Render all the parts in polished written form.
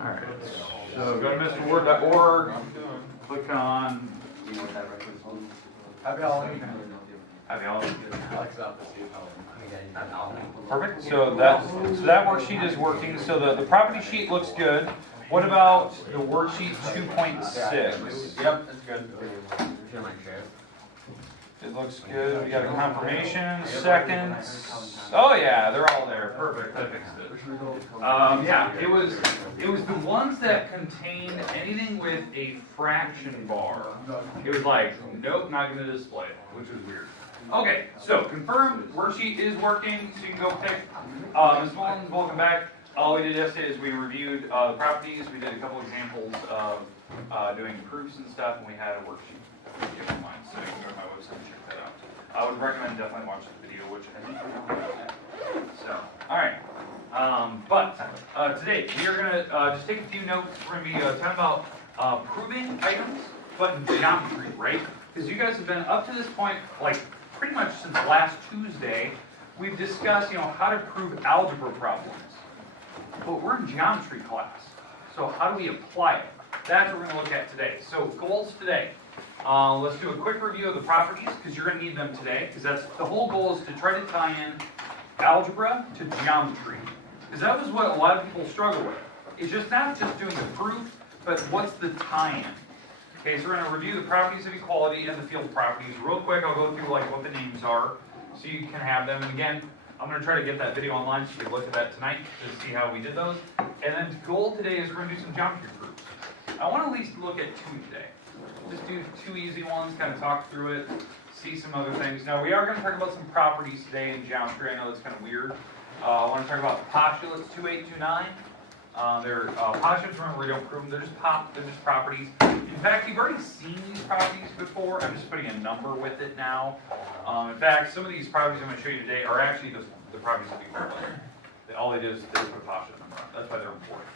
Alright, so go to MrWord.org, click on Happy Halloween. Happy Halloween. Alex up to see Perfect. So that worksheet is working. So the property sheet looks good. What about the worksheet 2.6? Yep, that's good. It looks good. We got a confirmation. Seconds. Oh yeah, they're all there. Perfect. I fixed it. Yeah, it was the ones that contained anything with a fraction bar. It was like, nope, not going to display it, which was weird. Okay, so confirmed worksheet is working, so you can go pick. Ms. Mullins, welcome back. All we did yesterday is we reviewed the properties. We did a couple examples of doing proofs and stuff, and we had a worksheet. Keep in mind, so you can go to my website and check that out. I would recommend definitely watching the video, which I think we don't have. So, all right. But today we are going to just take a few notes. We're going to be talking about proving items, but in geometry, right? Because you guys have been up to this point, like pretty much since last Tuesday, we've discussed, how to prove algebra problems. But we're in geometry class, so how do we apply it? That's what we're going to look at today. So goals today. Let's do a quick review of the properties, because you're going to need them today, because that's the whole goal is to try to tie in algebra to geometry. Because that was what a lot of people struggle with. It's just not just doing the proof, but what's the tie-in? Okay, so we're going to review the properties of equality and the field properties. Real quick, I'll go through what the names are, so you can have them. And again, I'm going to try to get that video online so you can look at that tonight to see how we did those. And then the goal today is we're going to do some geometry proofs. I want to at least look at two today. Just do two easy ones, kind of talk through it, see some other things. Now, we are going to talk about some properties today in geometry. I know that's kind of weird. I want to talk about postulates 2829. They're postulates, remember, we don't prove them. They're just properties. In fact, you've already seen these properties before. I'm just putting a number with it now. In fact, some of these properties I'm going to show you today are actually the properties that we call it. All they do is they put a postulate number on. That's why they're important.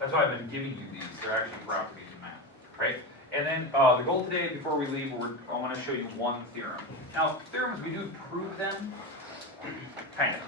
That's why I've been giving you these. They're actually properties in math, right? And then the goal today, before we leave, I want to show you one theorem. Now, theorems, we do prove them, kind of.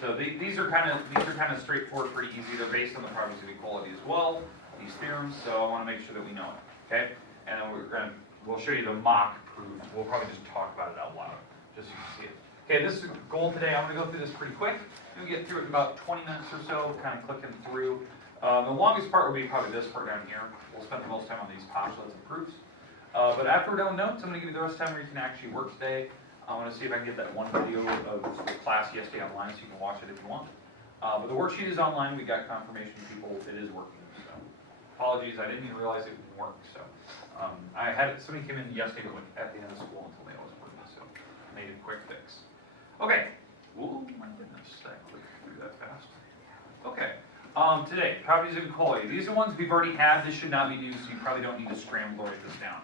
So these are kind of straightforward, pretty easy. They're based on the properties of equality as well. These theorems, so I want to make sure that we know it. Okay, and then we'll show you the mock proofs. We'll probably just talk about it out loud, just so you can see it. Okay, this is the goal today. I'm going to go through this pretty quick. We'll get through it in about 20 minutes or so, kind of clicking through. The longest part will be probably this part down here. We'll spend the most time on these postulates and proofs. But after we're done with notes, I'm going to give you the rest of the time where you can actually work today. I'm going to see if I can get that one video of the class yesterday online so you can watch it if you want. But the worksheet is online. We got confirmation people it is working. So apologies, I didn't even realize it didn't work. So I had somebody came in yesterday at the end of school and told me it wasn't working. So I made a quick fix. Okay. Oh my goodness, I clicked through that fast. Okay. Today, properties of equality. These are ones we've already had. This should not be new, so you probably don't need to scramble to write this down.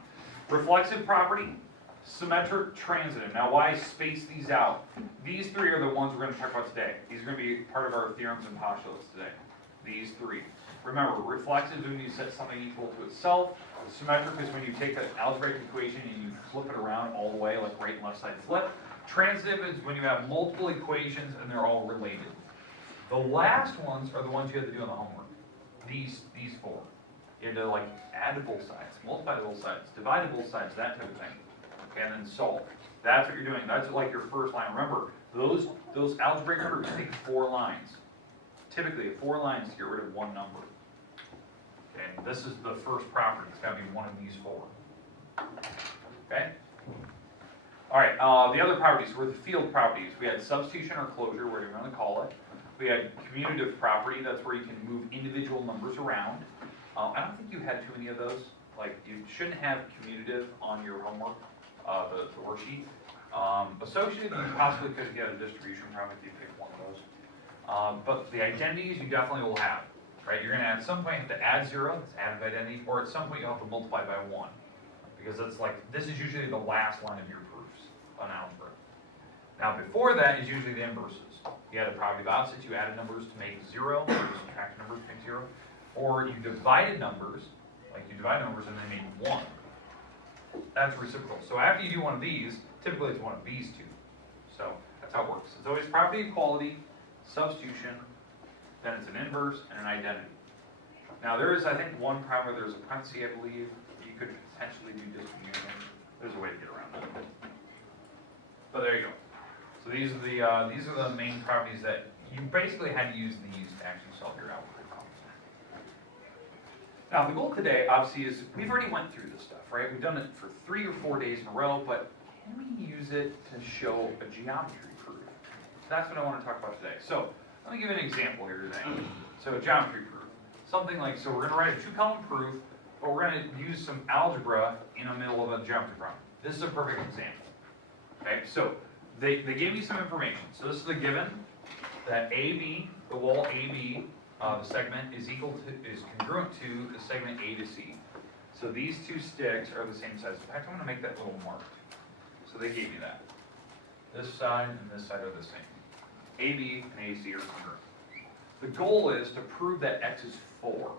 Reflexive property, symmetric, transitive. Now, why space these out? These three are the ones we're going to talk about today. These are going to be part of our theorems and postulates today. These three. Remember, reflexive is when you set something equal to itself. Symmetric is when you take an algebraic equation and you flip it around all the way, like right and left side flip. Transitive is when you have multiple equations and they're all related. The last ones are the ones you have to do on the homework. These four. You had to add both sides, multiply both sides, divide both sides, that type of thing. Okay, and then solve. That's what you're doing. That's like your first line. Remember, those algebraic proofs take 4 lines. Typically, 4 lines to get rid of one number. Okay, and this is the first property. It's got to be one of these 4. Okay? All right, the other properties were the field properties. We had substitution or closure, whatever you want to call it. We had commutative property. That's where you can move individual numbers around. I don't think you had too many of those. You shouldn't have commutative on your homework, the worksheet. Associative, you possibly could get a distribution problem if you pick one of those. But the identities, you definitely will have. Right? You're going to at some point have to add 0, that's additive identity, or at some point you'll have to multiply by 1. Because it's this is usually the last line of your proofs on algebra. Now before that is usually the inverses. You had a property of opposites, you added numbers to make 0, or you subtracted numbers to make 0. Or you divided numbers, you divide numbers and they made 1. That's reciprocal. So after you do one of these, typically it's one of these two. So that's how it works. It's always property equality, substitution, then it's an inverse and an identity. Now there is, I think, one problem where there's a parenthesis, I believe. You could potentially do disunion. There's a way to get around that. But there you go. So these are the main properties that you basically had to use these to actually solve your algebra problems. Now the goal today, obviously, is we've already went through this stuff, right? We've done it for 3 or 4 days in a row, but can we use it to show a geometry proof? That's what I want to talk about today. So let me give you an example here today. So a geometry proof. Something like, so we're going to write a 2-column proof, but we're going to use some algebra in the middle of a geometry problem. This is a perfect example. Okay, so they gave me some information. So this is a given that AB, the wall AB, the segment is congruent to the segment A to C. So these 2 sticks are the same size. In fact, I'm going to make that little marked. So they gave me that. This side and this side are the same. AB and AC are congruent. The goal is to prove that x is 4.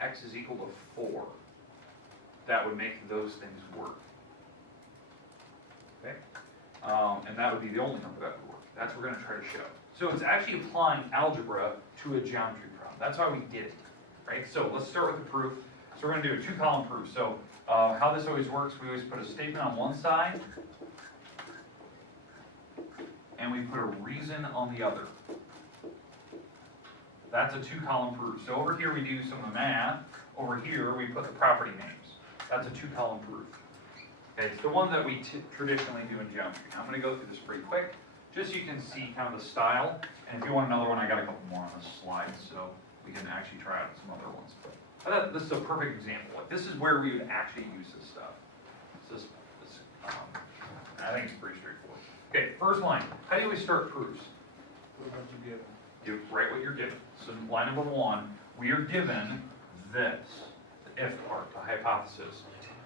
X is equal to 4. That would make those things work. Okay? And that would be the only number that would work. That's what we're going to try to show. So it's actually applying algebra to a geometry problem. That's why we did it. Right? So let's start with the proof. So we're going to do a 2-column proof. So how this always works, we always put a statement on one side, and we put a reason on the other. That's a 2-column proof. So over here we do some of the math. Over here we put the property names. That's a 2-column proof. Okay, it's the one that we traditionally do in geometry. Now I'm going to go through this pretty quick, just so you can see kind of the style. And if you want another one, I got a couple more on the slides, so we can actually try out some other ones. But I thought this is a perfect example. Like, this is where we would actually use this stuff. I think it's pretty straightforward. Okay, first line. How do you always start proofs? What about you given? You write what you're given. So line number 1, we are given this, the if part, the hypothesis.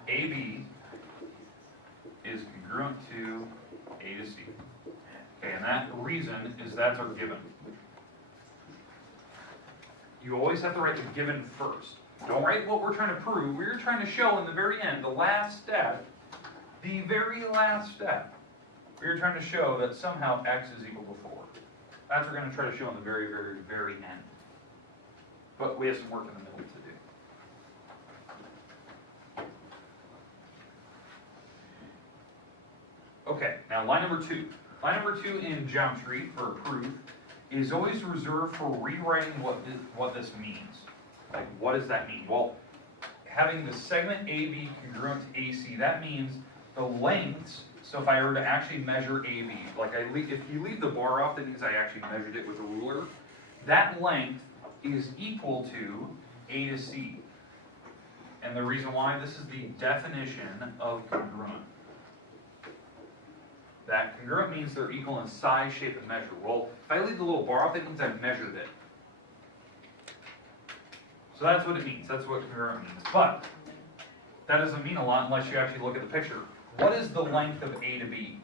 AB is congruent to A to C. Okay, and that reason is that's our given. You always have to write the given first. Don't write what we're trying to prove. We're trying to show in the very end, the last step, the very last step, we're trying to show that somehow x is equal to 4. That's what we're going to try to show in the very, very, very end. But we have some work in the middle to do. Okay, now line number 2. Line number 2 in geometry for a proof is always reserved for rewriting what this means. Like, what does that mean? Well, having the segment AB congruent to AC, that means the lengths. So if I were to actually measure AB, like if you leave the bar off, that means I actually measured it with a ruler. That length is equal to A to C. And the reason why, this is the definition of congruent. That congruent means they're equal in size, shape, and measure. Well, if I leave the little bar off, that means I've measured it. So that's what it means. That's what congruent means. But that doesn't mean a lot unless you actually look at the picture. What is the length of A to B?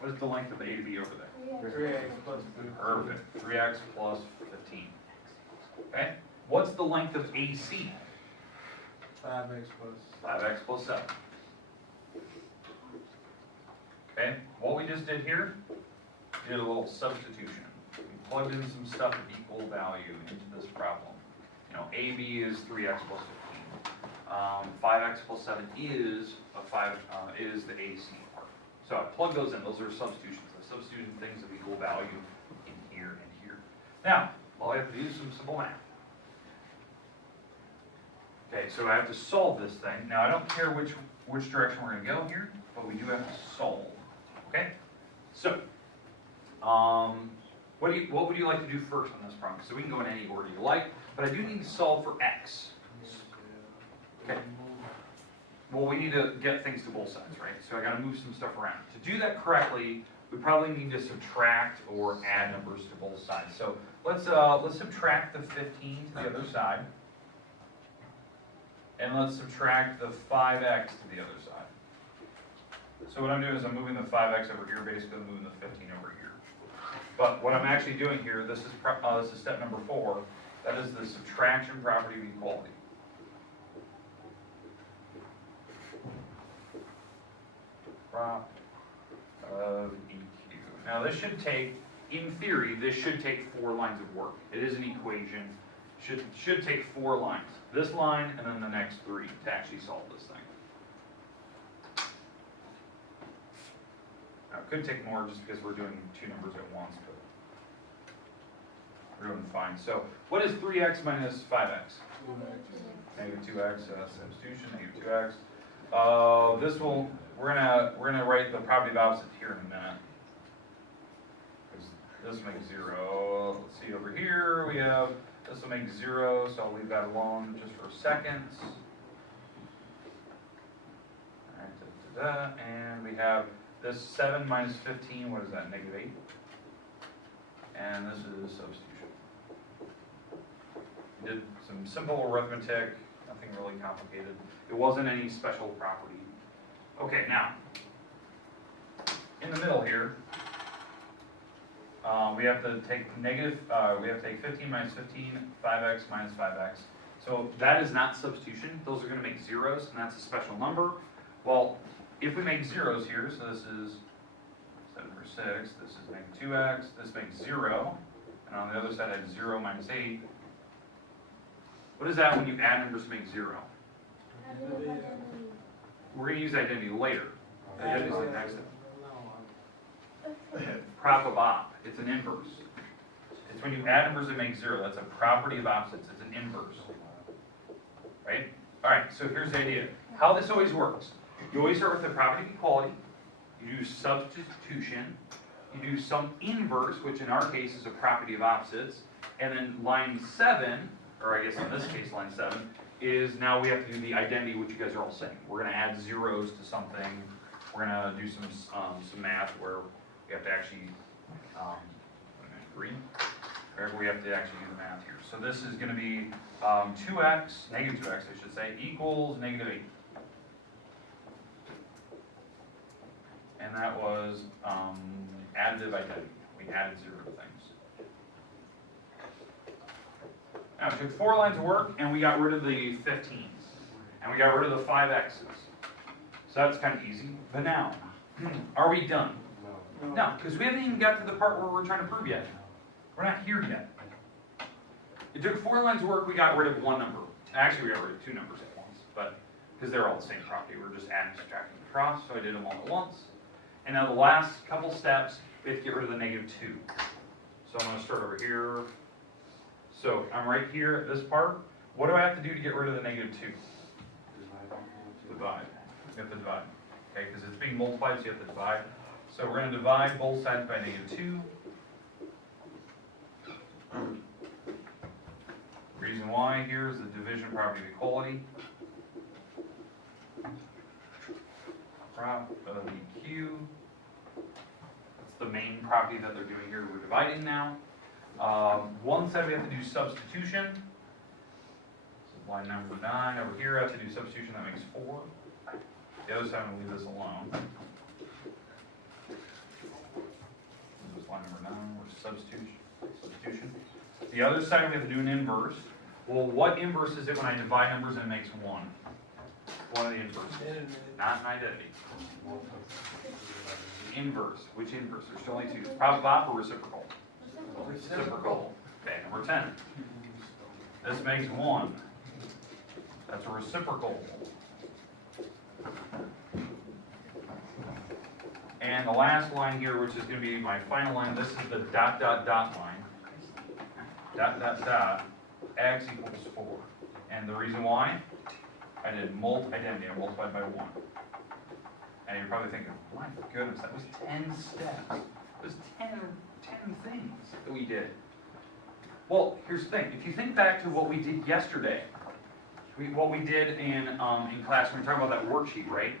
What is the length of A to B over there? 3x plus 15. Perfect. 3x plus 15. Okay? What's the length of AC? 5x plus 5x plus 7. Okay? What we just did here, we did a little substitution. We plugged in some stuff of equal value into this problem. You know, AB is 3x plus 15. 5x plus 7 is the AC part. So I plug those in. Those are substitutions. I substitute things of equal value in here and here. Now, all I have to do is some simple math. Okay, so I have to solve this thing. Now, I don't care which direction we're going to go here, but we do have to solve. Okay? So, what would you like to do first on this problem? So we can go in any order you like, but I do need to solve for x. Okay. Well, we need to get things to both sides, right? So I got to move some stuff around. To do that correctly, we probably need to subtract or add numbers to both sides. So let's subtract the 15 to the other side, and let's subtract the 5x to the other side. So what I'm doing is I'm moving the 5x over here, basically I'm moving the 15 over here. But what I'm actually doing here, this is step number 4. That is the subtraction property of equality. Prop of EQ. Now this should take in theory, this should take 4 lines of work. It is an equation. Should take 4 lines. This line and then the next 3 to actually solve this thing. Now, it could take more just because we're doing 2 numbers at once, but we're doing fine. So, what is 3x minus 5x? Negative 2x, substitution, negative 2x. We're gonna write the property of opposite here in a minute. Because this makes 0. Let's see over here, we have, this will make 0, so I'll leave that alone just for seconds. Alright, and we have this 7 minus 15, what is that, negative 8? And this is substitution. We did some simple arithmetic, nothing really complicated. It wasn't any special property. Okay, now, in the middle here, we have to take 15 minus 15, 5x minus 5x. So that is not substitution. Those are going to make zeros, and that's a special number. Well, if we make zeros here, so this is 7 over 6, this is negative 2x, this makes 0, and on the other side I have 0 minus 8. What is that when you add numbers to make 0? We're going to use identity later. Identity is the next step. Prop of op. It's an inverse. It's when you add numbers that make 0. That's a property of opposites. It's an inverse. Right? Alright, so here's the idea. How this always works. You always start with the property of equality. You do substitution. You do some inverse, which in our case is a property of opposites. And then line 7, or I guess in this case line 7, is now we have to do the identity, which you guys are all saying. We're going to add zeros to something. We're going to do some math where we have to actually, where we have to actually do the math here. So this is going to be 2x, negative 2x I should say, equals negative 8. And that was additive identity. We added 0 things. Now, it took 4 lines of work, and we got rid of the 15s. And we got rid of the 5x's. So that's kind of easy. But now, are we done? No, because we haven't even got to the part where we're trying to prove yet. We're not here yet. It took 4 lines of work, we got rid of 1 number. Actually, we got rid of 2 numbers at once, but because they're all the same property, we're just adding, subtracting across, so I did them all at once. And now the last couple steps, we have to get rid of the negative 2. So I'm going to start over here. So I'm right here at this part. What do I have to do to get rid of the negative 2? Divide. You have to divide. Okay, because it's being multiplied, so you have to divide. So we're going to divide both sides by negative 2. Reason why here is the division property of equality. Prop of EQ. That's the main property that they're doing here. We're dividing now. One side we have to do substitution. So line number 9 over here, I have to do substitution. That makes 4. The other side, I'm going to leave this alone. This is line number 9, or substitution. The other side, we have to do an inverse. Well, what inverse is it when I divide numbers and it makes 1? One of the inverses. Not an identity. Inverse. Which inverse? There's only 2. It's prop of op or reciprocal? Reciprocal. Okay, number 10. This makes 1. That's a reciprocal. And the last line here, which is going to be my final line, this is the dot, dot, dot line. Dot, dot, dot, x equals 4. And the reason why? I did identity, I multiplied by 1. And you're probably thinking, my goodness, that was 10 steps. It was 10 things that we did. Well, here's the thing. If you think back to what we did yesterday, what we did in class, when we were talking about that worksheet, right?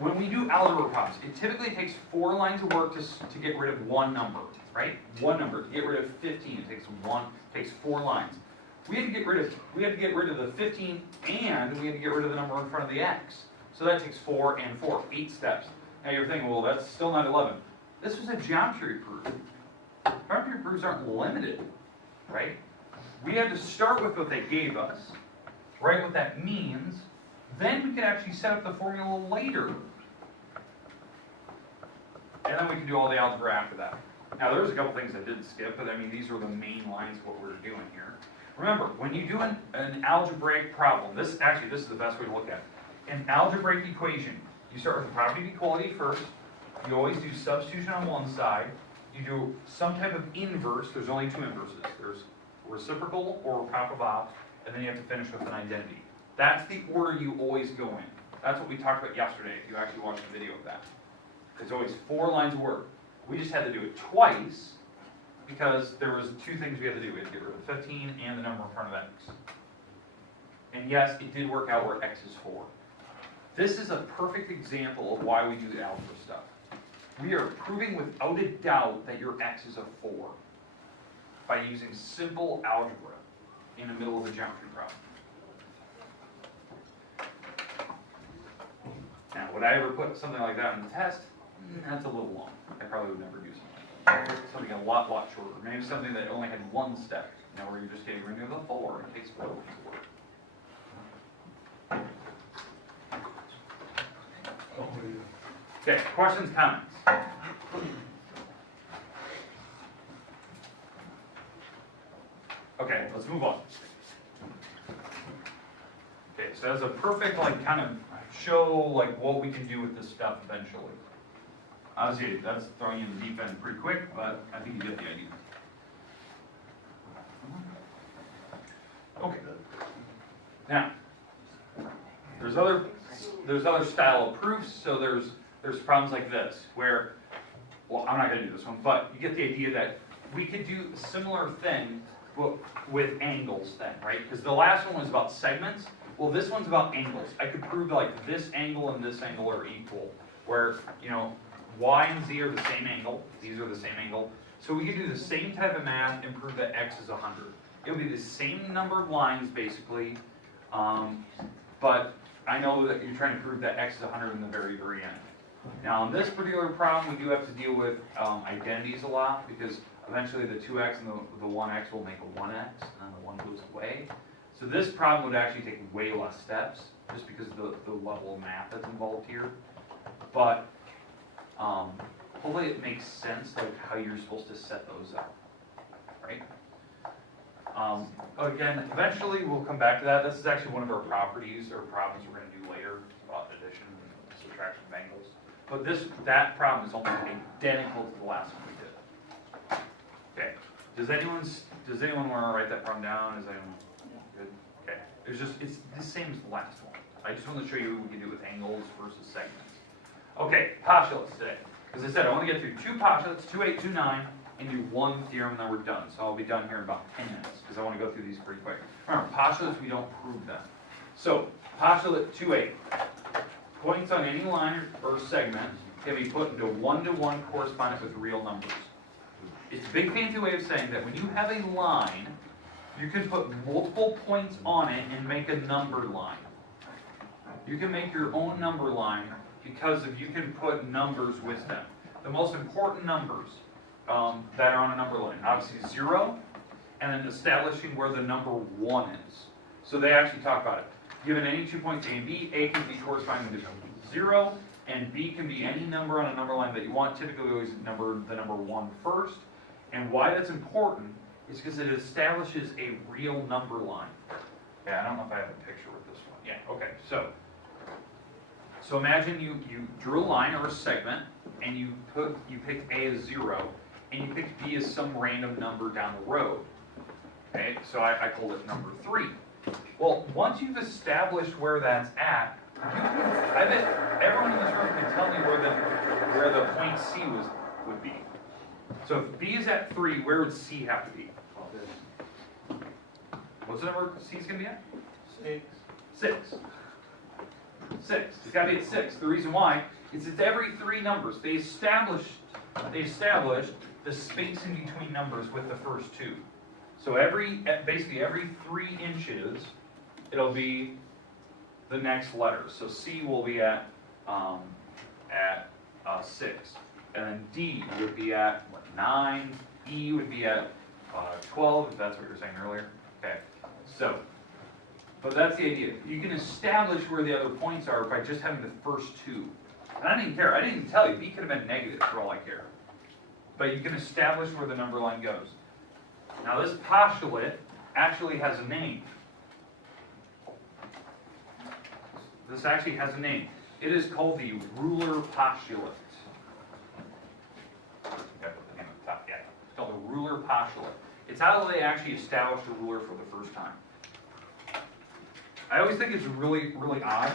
When we do algebra problems, it typically takes 4 lines of work to get rid of 1 number, right? 1 number. To get rid of 15, it takes 4 lines. We had to get rid of the 15, and we had to get rid of the number in front of the x. So that takes 4 and 4, 8 steps. Now you're thinking, well, that's still not 11. This was a geometry proof. Geometry proofs aren't limited, right? We had to start with what they gave us, write what that means, then we can actually set up the formula later. And then we can do all the algebra after that. Now, there's a couple things I did skip, but I mean, these are the main lines of what we're doing here. Remember, when you do an algebraic problem, this is the best way to look at it. An algebraic equation, you start with the property of equality first. You always do substitution on one side. You do some type of inverse. There's only two inverses. There's reciprocal or prop of op, and then you have to finish with an identity. That's the order you always go in. That's what we talked about yesterday, if you actually watched the video of that. It's always 4 lines of work. We just had to do it twice because there was 2 things we had to do. We had to get rid of 15 and the number in front of x. And yes, it did work out where x is 4. This is a perfect example of why we do the algebra stuff. We are proving without a doubt that your x is a 4 by using simple algebra in the middle of a geometry problem. Now, would I ever put something like that in the test? That's a little long. I probably would never do something like that. Something a lot shorter. Maybe something that only had 1 step. Now where you're just getting rid of the 4 and it takes 4 lines of work. Okay, questions, comments? Okay, let's move on. Okay, so that's a perfect, like, kind of show, like, what we can do with this stuff eventually. Obviously, that's throwing you in the deep end pretty quick, but I think you get the idea. Okay. Now, there's other style of proofs, so there's problems like this, where, well, I'm not going to do this one, but you get the idea that we could do a similar thing with angles then, right? Because the last one was about segments. Well, this one's about angles. I could prove like this angle and this angle are equal, where, you know, y and z are the same angle, these are the same angle. So we could do the same type of math and prove that x is 100. It'll be the same number of lines, basically, but I know that you're trying to prove that x is 100 in the very, very end. Now, in this particular problem, we do have to deal with identities a lot, because eventually the 2x and the 1x will make a 1x, and the 1 goes away. So this problem would actually take way less steps, just because of the level of math that's involved here. But hopefully it makes sense, like how you're supposed to set those up, right? Again, eventually we'll come back to that. This is actually one of our properties or problems we're going to do later about addition and subtraction of angles. But that problem is almost identical to the last one we did. Okay. Does anyone want to write that problem down? Is anyone good? Okay. It's the same as the last one. I just want to show you what we can do with angles versus segments. Okay, postulates today. As I said, I want to get through 2 postulates, 2, 8, 2, 9, and do 1 theorem, and then we're done. So I'll be done here in about 10 minutes, because I want to go through these pretty quick. Remember, postulates, we don't prove them. So, postulate 2, 8. Points on any line or segment can be put into 1-to-1 correspondent with real numbers. It's a big fancy way of saying that when you have a line, you can put multiple points on it and make a number line. You can make your own number line because you can put numbers with them. The most important numbers that are on a number line, obviously 0, and then establishing where the number 1 is. So they actually talk about it. Given any 2 points A and B, A can be corresponding to 0, and B can be any number on a number line that you want. Typically, we always number the number 1 first. And why that's important is because it establishes a real number line. Yeah, I don't know if I have a picture with this one. Yeah, okay. So imagine you drew a line or a segment, and you picked A as 0, and you picked B as some random number down the road. Okay, so I called it number 3. Well, once you've established where that's at, I bet everyone in this room can tell me where the point C would be. So if B is at 3, where would C have to be? What's the number C is going to be at? 6. 6. It's got to be at 6. The reason why is it's every 3 numbers. They established the space in between numbers with the first 2. So basically every 3 inches, it'll be the next letter. So C will be at 6, and then D would be at 9. E would be at 12, if that's what you were saying earlier. Okay. So, but that's the idea. You can establish where the other points are by just having the first 2. And I didn't even care. I didn't even tell you. B could have been negative for all I care. but you can establish where the number line goes. Now this postulate actually has a name. This actually has a name. It is called the ruler postulate. Okay, put the name at the top, yeah. It's called the ruler postulate. It's how they actually established a ruler for the first time. I always think it's really, really odd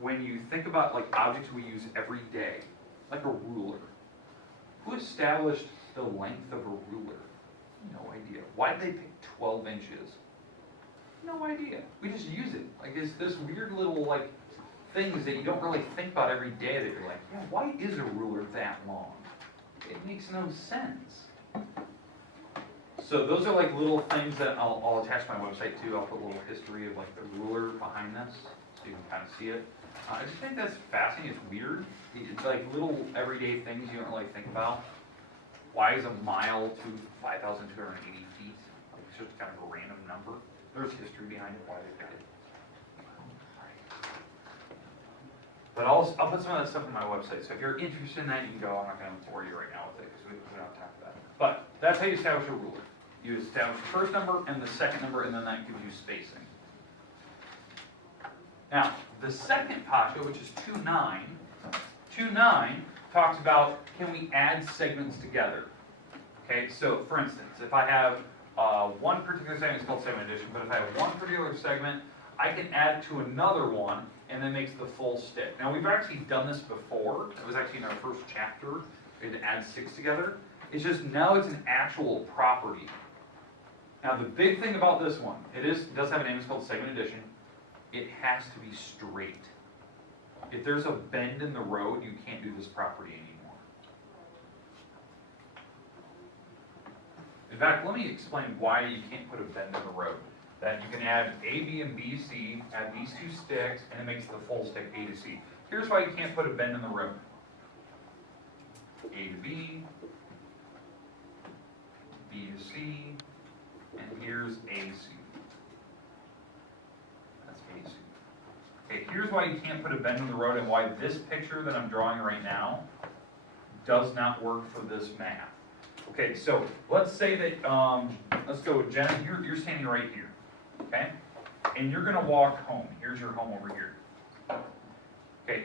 when you think about like objects we use every day, like a ruler. Who established the length of a ruler? No idea. Why did they pick 12 inches? No idea. We just use it. Like it's this weird little like things that you don't really think about every day that you're like, yeah, why is a ruler that long? It makes no sense. So those are like little things that I'll attach to my website too. I'll put a little history of like the ruler behind this so you can kind of see it. I just think that's fascinating. It's weird. It's like little everyday things you don't really think about. Why is a mile to 5,280 feet? Like it's just kind of a random number. There's history behind it, why they picked it. But I'll put some of that stuff on my website. So if you're interested in that, you can go. I'm not going to bore you right now with it because we don't have time for that. But that's how you establish a ruler. You establish the first number and the second number, and then that gives you spacing. Now, the second postulate, which is 2.9, 2.9 talks about can we add segments together? Okay, so for instance, if I have one particular segment, it's called segment addition, but if I have one particular segment, I can add to another one, and then makes the full stick. Now, we've actually done this before. It was actually in our first chapter. We had to add 6 together. It's just now it's an actual property. Now, the big thing about this one, it does have a name, it's called segment addition. It has to be straight. If there's a bend in the road, you can't do this property anymore. In fact, let me explain why you can't put a bend in the road. That you can add A, B, and B, C, add these 2 sticks, and it makes the full stick A to C. Here's why you can't put a bend in the road. A to B, B to C, and here's AC. That's AC. Okay, here's why you can't put a bend in the road and why this picture that I'm drawing right now does not work for this math. Okay, so let's say that, let's go with Jenna, you're standing right here, okay? And you're gonna walk home. Here's your home over here. Okay,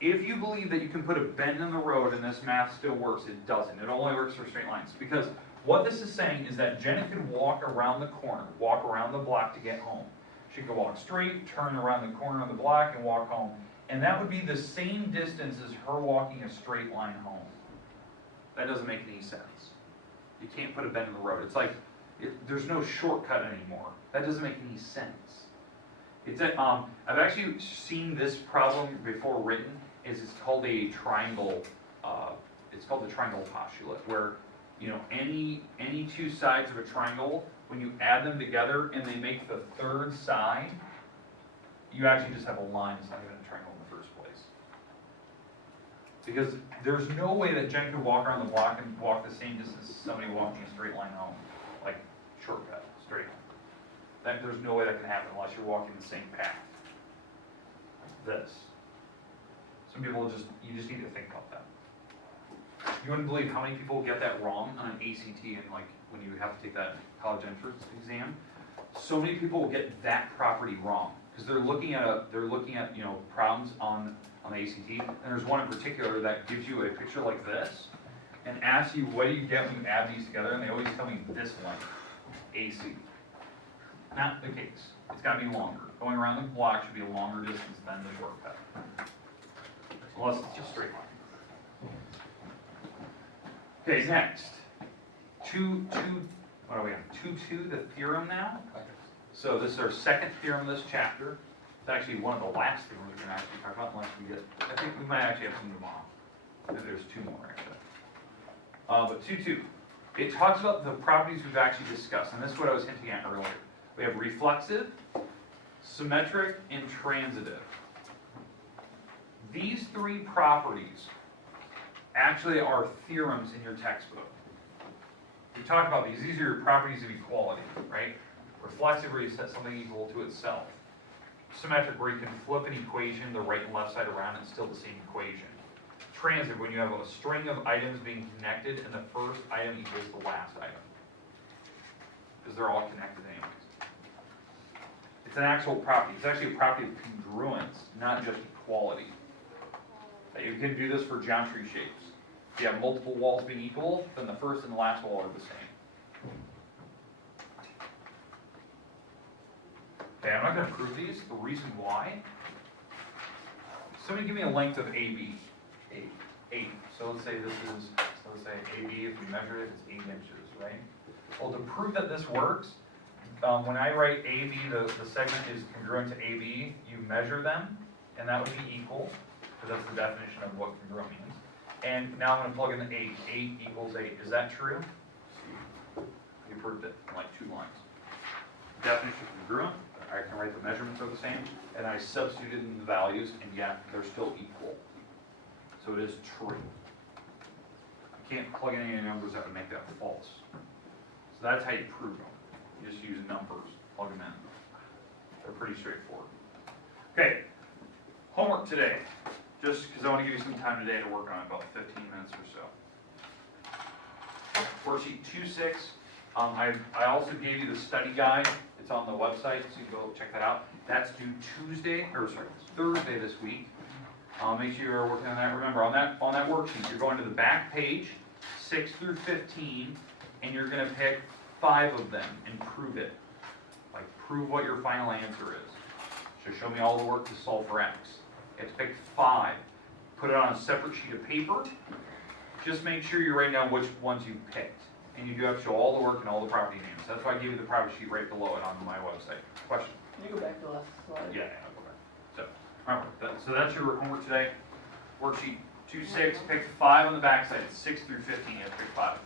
if you believe that you can put a bend in the road and this math still works, it doesn't. It only works for straight lines. Because what this is saying is that Jenna could walk around the corner, walk around the block to get home. She could walk straight, turn around the corner of the block, and walk home. And that would be the same distance as her walking a straight line home. That doesn't make any sense. You can't put a bend in the road. It's like, there's no shortcut anymore. That doesn't make any sense. It's that, I've actually seen this problem before written, it's called a triangle, it's called the triangle postulate, where, you know, any 2 sides of a triangle, when you add them together and they make the third side, you actually just have a line. It's not even a triangle in the first place. Because there's no way that Jen could walk around the block and walk the same distance as somebody walking a straight line home. Like, shortcut, straight line. There's no way that can happen unless you're walking the same path. This. Some people you just need to think about that. You wouldn't believe how many people get that wrong on an ACT and like when you have to take that college entrance exam. So many people will get that property wrong because they're looking at you know problems on the ACT, and there's one in particular that gives you a picture like this and asks you what do you get when you add these together, and they always tell me this length, AC. Not the case. It's got to be longer. Going around the block should be a longer distance than the shortcut. Unless it's just straight line. Okay, next. What are we on? 2.2, the theorem now. So this is our second theorem of this chapter. It's actually one of the last theorems we're going to actually talk about, unless we get, I think we might actually have some tomorrow. There's 2 more, actually. But 2.2, it talks about the properties we've actually discussed, and this is what I was hinting at earlier. We have reflexive, symmetric, and transitive. These 3 properties actually are theorems in your textbook. We talk about these. These are your properties of equality, right? Reflexive, where you set something equal to itself. Symmetric, where you can flip an equation, the right and left side around, and it's still the same equation. transitive when you have a string of items being connected and the first item equals the last item. Because they're all connected anyways. It's an actual property. It's actually a property of congruence, not just equality. You can do this for geometry shapes. If you have multiple walls being equal, then the first and the last wall are the same. Okay, I'm not going to prove these. The reason why, somebody give me a length of AB. 8. So let's say this is, let's say AB, if we measure it, it's 8 inches, right? Well, to prove that this works, when I write AB, the segment is congruent to AB, you measure them, and that would be equal, because that's the definition of what congruent means. And now I'm going to plug in the 8. 8 equals 8. Is that true? You proved it in like 2 lines. Definition of congruent, I can write the measurements are the same, and I substituted in the values, and yet they're still equal. So it is true. I can't plug in any numbers that would make that false. So that's how you prove them. You just use numbers, plug them in. They're pretty straightforward. Okay, homework today. Just because I want to give you some time today to work on it, about 15 minutes or so. Worksheet 2.6. I also gave you the study guide. It's on the website, so you can go check that out. That's due Thursday this week. Make sure you're working on that. Remember, on that worksheet, you're going to the back page, 6 through 15, and you're going to pick 5 of them and prove it. Like, prove what your final answer is. So show me all the work to solve for x. You have to pick 5. Put it on a separate sheet of paper. Just make sure you're writing down which ones you picked. And you do have to show all the work and all the property names. That's why I gave you the property sheet right below it on my website. Question? Can you go back to the last slide? Yeah, I'll go back. So, remember, so that's your homework today. Worksheet 2.6, pick 5 on the back side. 6 through 15, you have to pick 5.